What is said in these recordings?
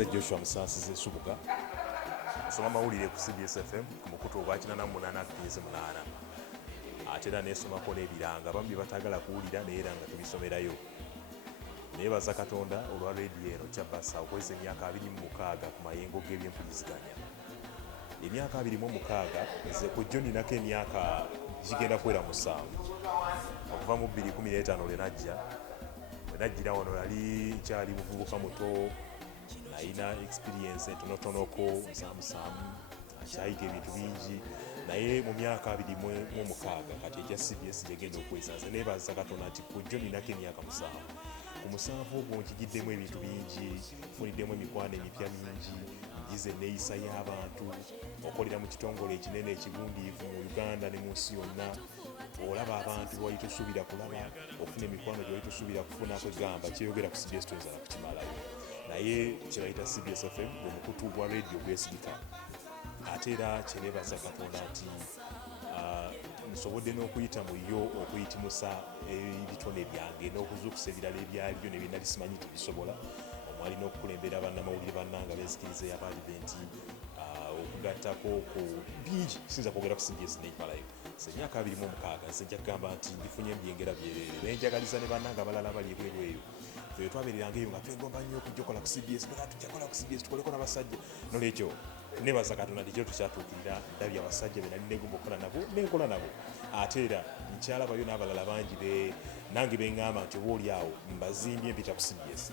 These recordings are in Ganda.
nze Joshua Musaasizi Subuga nsoma amawulire ku CBS FM ku mukutu ogwa 88.8 ate era neesomako n'ebiranga bambi batagala kuwulira naye era nga tubisomerayo. Neebaza Katonda olwa leediyo eno Kyabasa okweza emyaka 26 ku mayengo g'ebyempuliziganya. Emyaka 26 nze ku jjo ninako emyaka gigenda kwera 7 okuva mu 2015 wenajjira wano yali nkyali muvubuka muto nalina experience entonotonoko nsaamusaamu akyayiga ebintu bingi naye mu myaka 26 kati ekya CBS gyegenda okweza nze neebaza Katonda nti ku jjo ninako emyaka 7 ku 7 ogwo nkigiddemu ebintu bingi nfuniddemu emikwano emipya mingi ngize enneeyisa y'abantu okolera mu kitongole ekinene ekigundiivu mu Uganda ne mu nsi yonna olaba abantu bwe wali tosuubira kulaba ofuna emikwano gye wali tosuubira kufuna kwegamba kyeyogera ku CBS toyinza na kukimalayo naye kye bayita CBS FM gwe mukutu gwa leediyo gwesigika ate era kyeneebaza Katonda nti nsobodde n'okuyita mu yo okuyitimusa ebitone byange n'okuzuukusa ebirala ebyaliyo ne bye nali simanyi tibisobola omwali n'okukulembera bannamawulire bannanga beezikiriza ey'Abadiventi okugattako ku bingi sinza kwogera ku CBS n'ekimalayo. Emyaka 26 nze nja kugamba nti ndifunye mbyengera byereere nenjagaliza ne bannanga abalala bali ebweru eyo fe twabeereranga eyo nga twegomba nnyo okujja okola ku CBS naye tujja kola ku CBS tukoleko n'abasajja nolwekyo neebaza Katonda nti kyo tukyatuukirira ndabye abasajja be nali negomba okukola nabo nenkola nabo ate era nkyalabayo n'abalala bangi nange beŋŋamba nti oba oli awo mbazimbye mpita ku CBS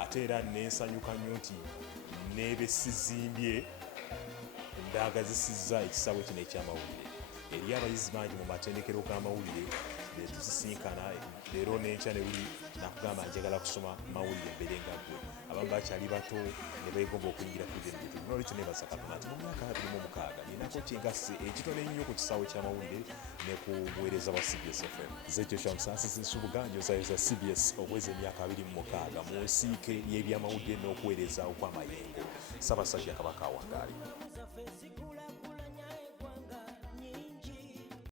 ate era nensanyuka nnyo nti neebesizimbye ndaagazisizza ekisaawe kino eky'amawulire eri abayizi bangi mu matendekero g'amawulire betusisinkana leero n'enkya ne buli nakugamba njagala kusoma mawulire mbeere nga ggwe abamu bakyali bato ne beegomba okuyingira ku bino bintu nolwekyo neebaza Katonda nti mu myaka 26 ninako kyengasse ekitone ennyo ku kisaawe ky'amawulire ne ku buweereza bwa CBS FM. Nze Joshua Musaasizi Subuga njozayoza CBS okweza emyaka 26 mu nsiike y'ebyamawulire n'okuweereza okw'amayengo. Ssaabasajja Kabaka awangaale.